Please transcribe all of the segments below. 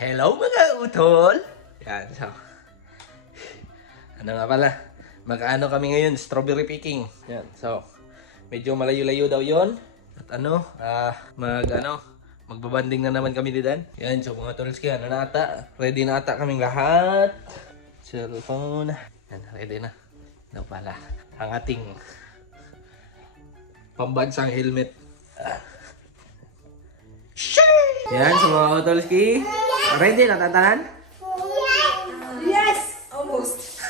Hello mga utol! Yan, so. Ano nga pala? Mag-ano kami ngayon? Strawberry picking. Yan, so. Medyo malayo-layo daw yon. At magbabanding na naman kami diyan. Yan, so mga tolski, ano na ata? Ready na ata kaming lahat. Cellphone. Yan, ready na. Ano pala? Ang ating pambansang helmet. Yan, so mga utolski. Ready na tatanan? Yes! Almost.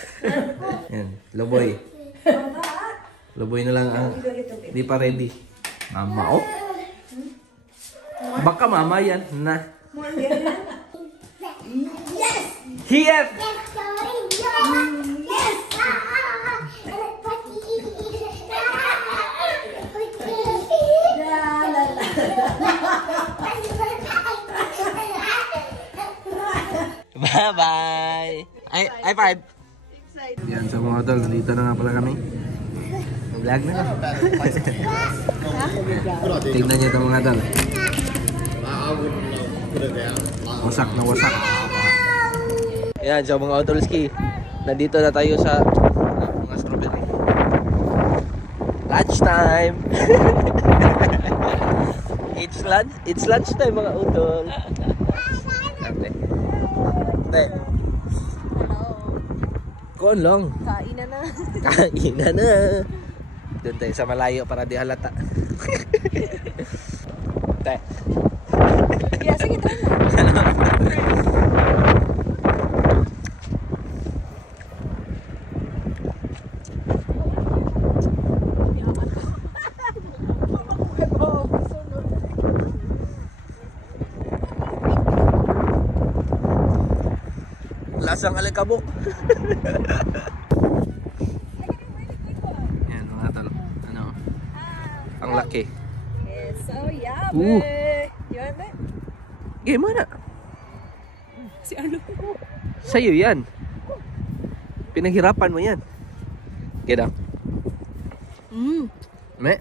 Yan, Loboy. Loboy na lang ang di pa ready. Mama, oh. Baka mama yan. Na. Yes! Here! Yes! Bye-bye! High five! Yan, so mga tol, dito na nga pala kami. Vlog na. Tingnan nyo ito mga tol. Wasak na wasak. Yan, so mga utolski, nandito na tayo sa mga strawberry. Lunch time! It's lunch time mga utol. Te. Koon lang. Kainan na. Kainan na. Doon tayo sa malayo para di halata. Te. Yeah, sige tayo. Lasang alikabok. Yan mga tol. Ano? Ang laki. It's so yummy. You want it? Game na. Si Arlo. Sa'yo yan. Pinaghirapan mo yan. Kaya Me?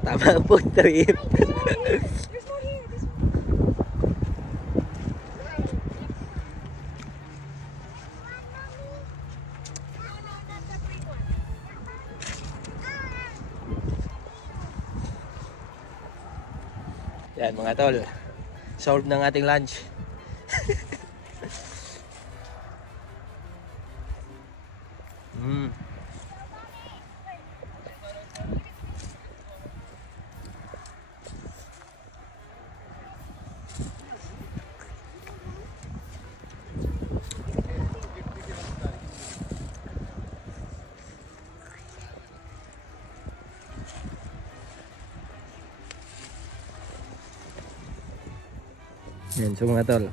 Tama po trip. Yan mga tol. Solve ng ating lunch. Yan, so mga tol,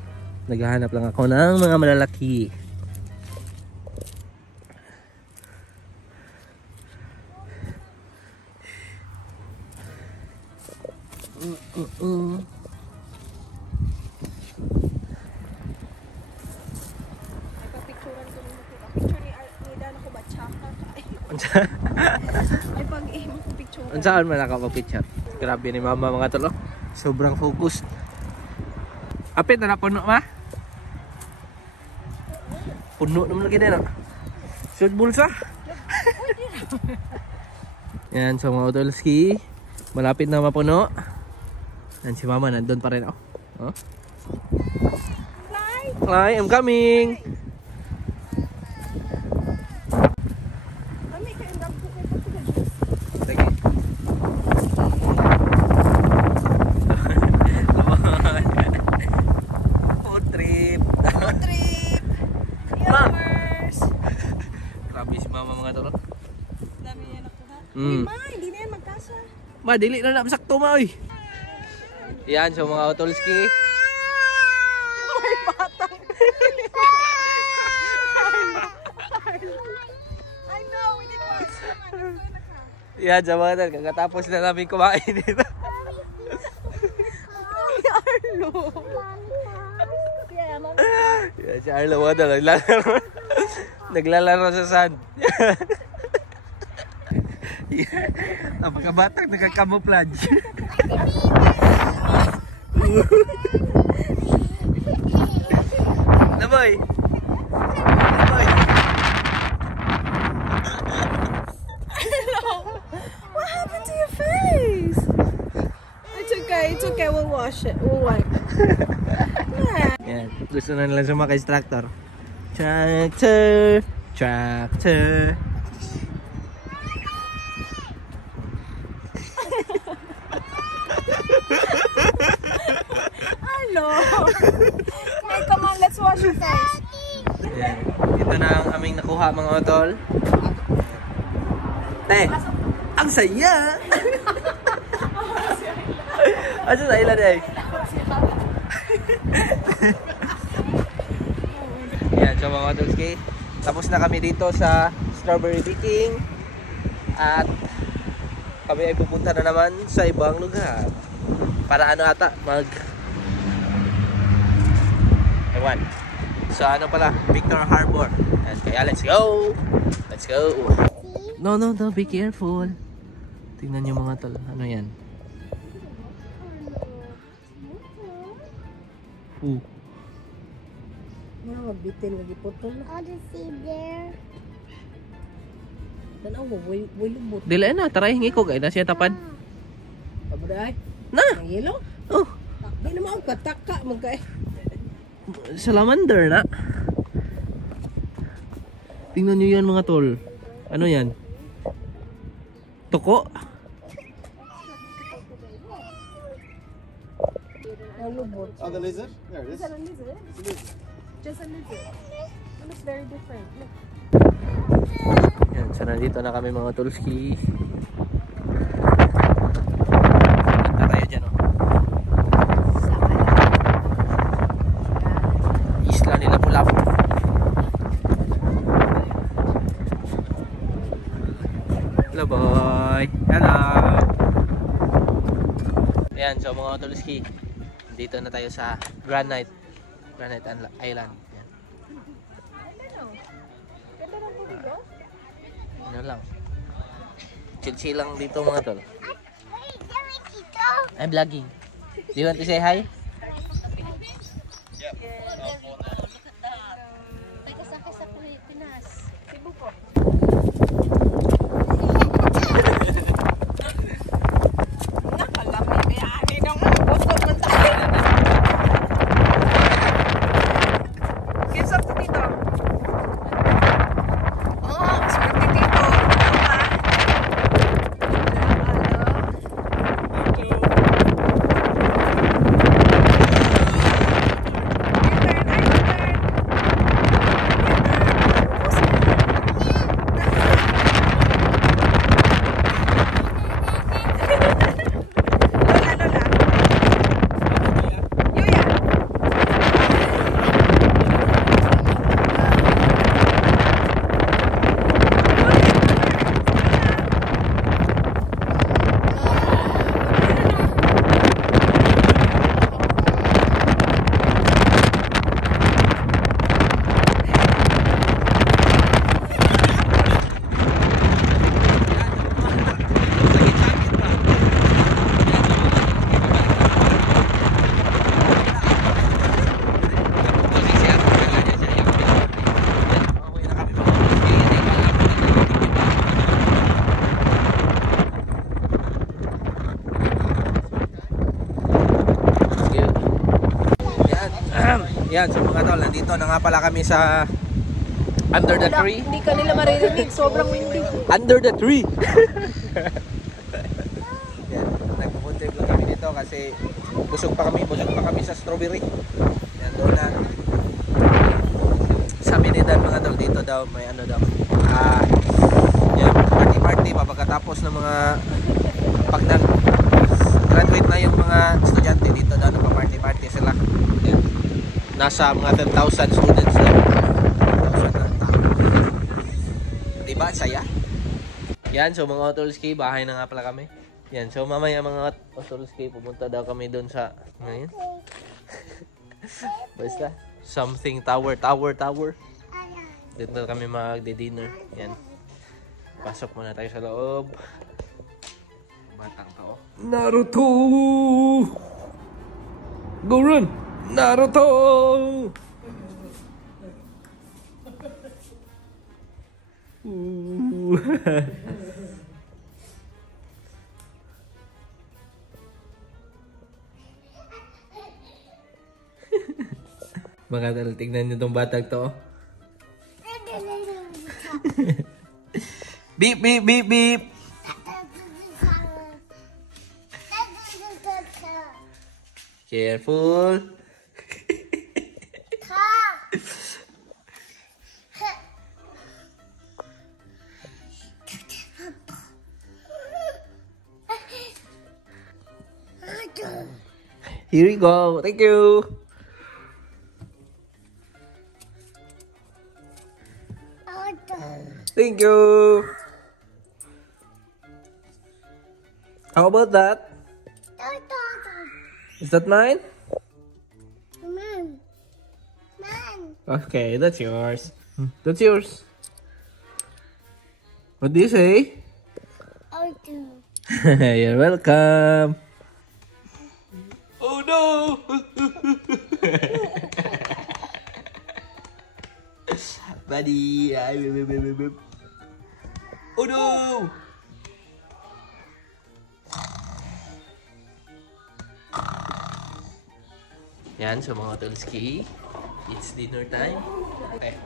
naghahanap lang ako ng mga malalaki. Ay, papicturan ko nung picture ni Dano ko ba? Tsaka Ay, pag-aim ko picture. Saan man nakapapicture? Grabe ni mama mga tol, oh. Sobrang focused. Apit na puno ma? Puno naman lagi din, no? Shoot bulsa. Yan, so mga utolski, malapit na mapuno. Yan si mama, nandun pa rin, oh. Oh. Fly, I'm coming. Kami kayo ndam ko kayo pagkulang. Sige. Food trip. Food trip. Yummers. Grabe si mama mga tol. Dami niya nakuha. Mm. Ma, hindi na yan magkasa. Ma, dili na sakto ma, oy. Yan, so mga utolski. May batang. I know, we need more. Yan, sa mga tol, kakatapos na namin kumain dito. Arlo. Yeah, mama. Yan, si Arlo, mga tol, naglalaro. Naglalaro sa sand. Ang mga batang nagka-camouflage. Laboy! Laboy! What happened to your face? It's okay. We'll wash it. We'll wipe it. Yan. Gusto na nila sumakay sa tractor. Tractor! Tractor! Hello. Hey, come on, let's wash your face. Yan. Ito na ang aming nakuha mga otol. Te! Ang saya! Asa sa ilan eh? Yan, so mga otolski. Tapos na kami dito sa strawberry picking. At kami ay pupunta na naman sa ibang lugar. Para ano ata, ewan. So ano pala, Victor Harbor. And kaya let's go! Let's go! No, be careful. Tingnan niyo mga tol. Ano yan? Bitin lagi putol. All the sea there. Tanaw mo, way lubot. Dili na, tara hingi ko kay na siya tapad. Abuday. Na! Ang yelo? Oh, Di naman ang kataka magkay. salamander na. Tingnan niyo yan mga tol. Ano yan? Tuko? Ang lubot. Oh, the lizard? There it is. Is that a lizard? Just a lizard. It looks very different. Look. Yan, so nandito na kami mga tulski. Ganda tayo dyan oh. Isla nila Pulapu. Hello boy! Hello! Ayan, so mga tulski. Dito na tayo sa Granite Island. Yan. Ganda ng buligo. Ano lang. Chill lang dito mga tol. I'm vlogging. Do you want to say hi? Taga-sakay sa Pilipinas. Cebu po. Nakalamig kaya ani nang busog man tayo. Kiss up dito. Oh, swerte dito. Yan, so mga tol, nandito na nga pala kami sa under the tree. Hindi ka nila maririnig. Sobrang windy. Under the tree! Yan, nagpupunta lang kami dito kasi busog pa kami sa strawberry. Yan, doon na. Sabi ni Dan mga tol dito daw, may ano daw. Yan, party pa pagkatapos ng mga pag graduate na yung mga estudyante dito daw, nagpa-party sila. Yan. Nasa mga 10,000 students na. 10,000 na tao. Diba? Saya? Yan, so mga Otolski, bahay na nga pala kami. Yan, so mamaya mga Otolski, pupunta daw kami doon sa, ngayon? Basta, something tower. Dito kami magde-dinner. Yan. Pasok muna tayo sa loob. Batang to. Naruto! Go run! Naruto! Mga tal, tignan nyo tong batag to. Beep, beep, beep, beep. Careful. Here we go. Thank you. Thank you. How about that? Is that mine? Okay, that's yours. That's yours. What do you say? You're welcome. Oh no! Buddy. Oh no! Yan, so mga Tolski, it's dinner time. Okay.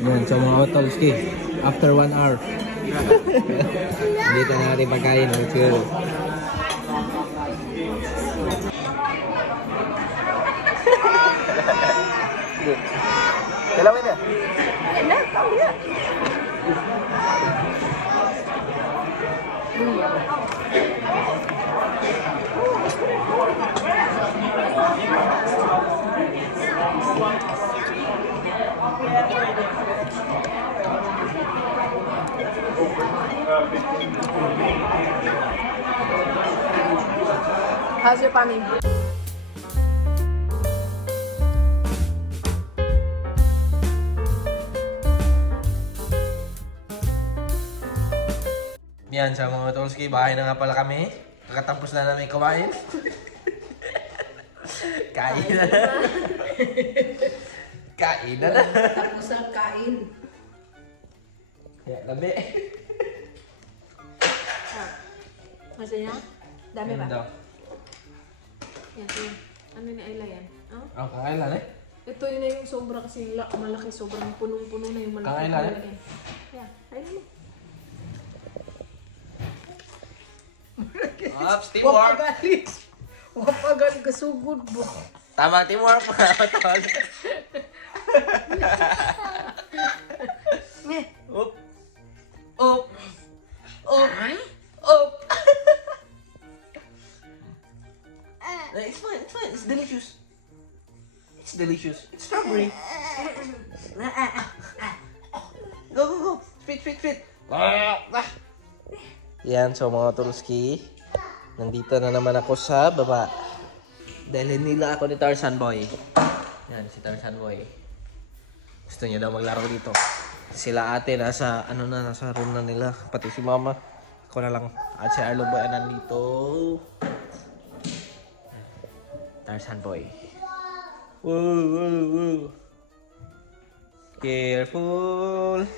Yan, so mga Tolski, after 1 hour. Dito na natin pagkain. Let's go. Dalawin na. How's your tummy? Yan, sa mga Tolski, bahay na nga pala kami. Kakatapos na namin kumain. Kain na na. Kain na na. Tapos ang kain. Ya, labi. Masaya? Dami ba? Daw. Yan, yan. Ano ni Ayla yan? Oh? Oh, kakailan eh. Ito yun na yung sobra kasi malaki. Sobrang punong-puno na yung malaki. Kakailan eh. Yan, ayun mo. Ops, teamwork. Wapagali kasugod mo. Tama, teamwork mga tol. Up. Up. Up. Up. It's fine, it's fine. It's delicious. It's delicious. It's strawberry. Go, go, go. Spit, spit, spit. Yan, so mga Tolski, nandito na naman ako sa baba. Dahil nila ako ni Tarzan Boy. Yan, si Tarzan Boy. Gusto niya daw maglaro dito. Sila ate nasa, nasa room na nila. Pati si mama. Ako na lang. At si Arlo Boy nandito. Tarzan Boy. Woo, woo, woo. Careful.